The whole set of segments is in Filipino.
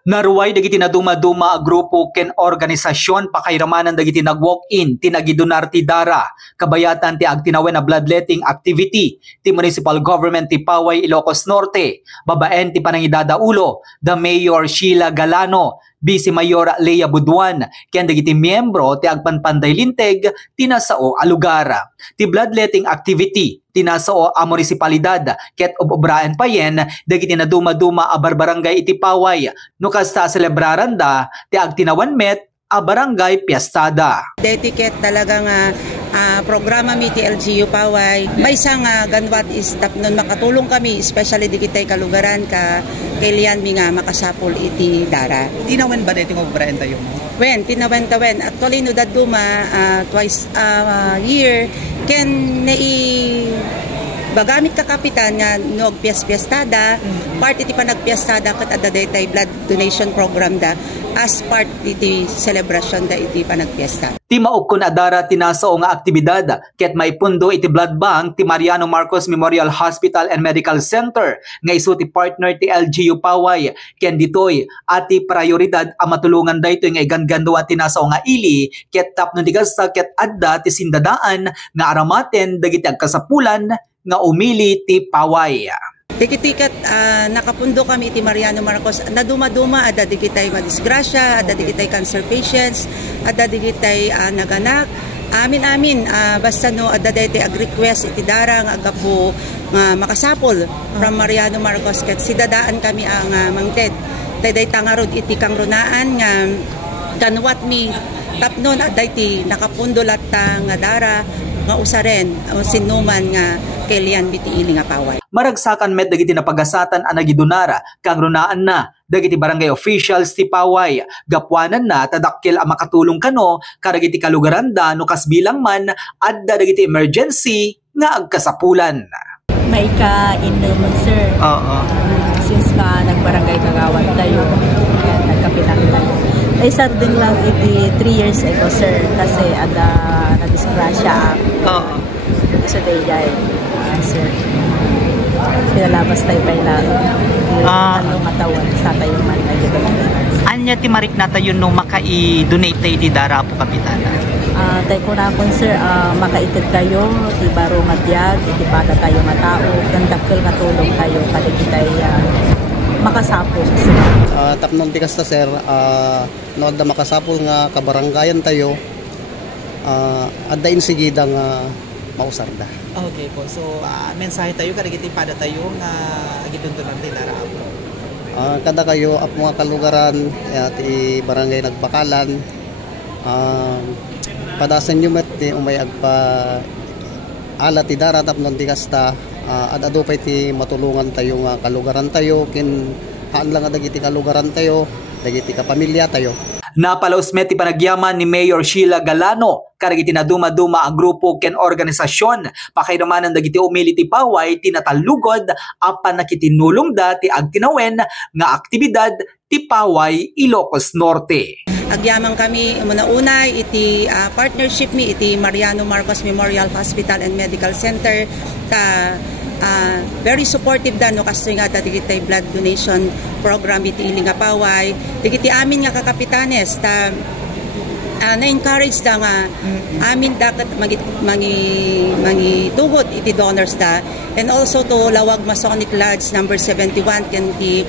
Naruway dagiti na duma-duma a grupo ken organisasyon pakairamanan dagiti nag-walk-in ti nagidonar ti dara kabayatan ti agtinawen na bloodletting activity ti municipal government ti Paway Ilocos Norte babaen ti panangidadaulo the Mayor Sheila Galano Vice Mayor Lea Buduan ken dagiti miyembro ti agpanpanday linteg ti nasao a lugar. Ti bloodletting activity tinasao a munisipalidad ket obraen payen dagiti na duma-duma a barbarangay iti Paway no kasta celebraran da ti agtinawan met a barangay piestada. Dedicate talaga nga programa mi ti LGU Paway. May isang ganwat is tapnon makatulong kami especially di kitay kalugaran ka kailan mi nga makasapol iti dara. Tinawen ba dito obraen tayo mo? When tinawen actually no daduma twice a year ken bagamit ka kapitan nga no piestada part iti panagpiestada ket adda daytay blood donation program da as part iti celebration da iti panagpiesta. Ti maukon adara tinasao nga aktibidad ket may pundo iti blood bank ti Mariano Marcos Memorial Hospital and Medical Center nga isu ti partner ti LGU Paway ken ditoy ati prioridad a matulungan daytoy nga iganganduan tinasao nga ili ket tapno ti gasta ket adda ti sindadaan nga aramaten dagiti agkasapulan nga umili ti Paway. Tikikat nakapundo kami iti Mariano Marcos na duma-duma adda digitay madisgrasya, adda digitay cancer patients, adda digitay naganak. Amin basta no adda daytay ag-request iti dara nga agapo nga makasapol from Mariano Marcos ket sidadaan kami ang mangted. Dayday tangarod iti kangrunaan nga kanwat mi tapnon adda iti nakapundo latta nga dara nga usaren sinuman nga kailan biti ili nga Paway. Maragsakan met dagiti napagasatan a nagidunara kang runaan na dagiti barangay officials ti Paway gapwanan na tadakkel a makatulong kano karagiti kalugaran da no kasbilang man adda dagiti emergency nga agkasapulan. May ka-inuman sir. Since nagbarangay kagawan tayo nagkapitan tayo. Ay sarding lang iti 3 years ago sir kasi ada na-disgrasya so day sir pinalabas tayo pa ilang matawan sa tayo man anya ti marik na tayo no makai-donate tayo di dara po kapitana tayo ko na akong sir makaitid tayo ti baro madyag iti pada tayo matao gandakil katulong tayo kada kitay makasapol tapnon ti kasta sir no adda makasapol nga kabarangayan tayo adda insigida nga mausarda. Okay po. So, mensahe tayo, karigiti pada tayo nga agidundunan tayo dara po. Kada kayo at mga kalugaran at barangay Nagbakalan padasan nyo met umay agpa ala ti dara tapnon ti kasta at ado pa iti matulungan tayo nga kalugaran tayo kin haan lang dagiti kalugaran tayo dagiti kapamilya tayo. Napalaos met ti panagyaman ni Mayor Sheila Galano karagiti na duma-duma ang grupo ken organisasyon pakairamanan dagiti umili ti Paway tinatalugod apan nakitinulong da ti agtinawen nga aktibidad ti Paway Ilocos Norte. Agyaman kami una iti partnership mi iti Mariano Marcos Memorial Hospital and Medical Center ka very supportive da no kastoy nga digitay blood donation program iti ili nga Paway digiti amin nga kakapitanes ta na-encourage da nga amin dapat mangitugot iti donors da and also to Lawag Masonic Lodge number 71 ken ti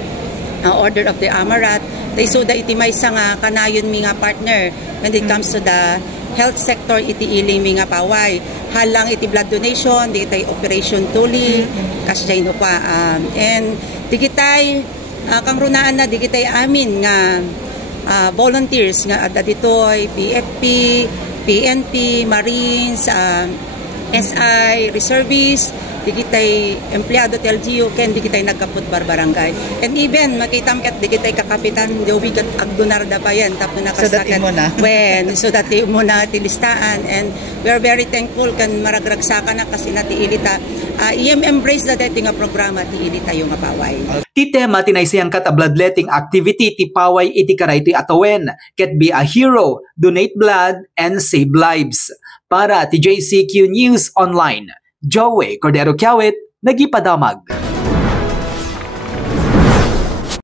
Order of the Amarat they so da iti maysa nga kanayon mi nga partner when it comes to the health sector iti ili mi nga Paway halang iti blood donation digitay operation tuli kasjay no pa and digitay kang runaan na digitay amin nga volunteers nga adda ditoy PFP, PNP, Marines, SI, reservists digitay empleyado ti LGU ken digitay nagkapud barbarangay and even makita ket digitay kakapitan jowi ket agdonar da bayan tapno nakasakat when so that mo na ti listaan and we are very thankful kan maragragsakan na kasi na ti ilita embrace da dati nga programa ti ilita yung nga Paway. Ti tema tinaysayang kat a bloodletting activity ti Paway iti karay ti atawen ket be a hero, donate blood and save lives. Para ti JCQ News Online, Joey Cordero Kiawit, nagipadamag.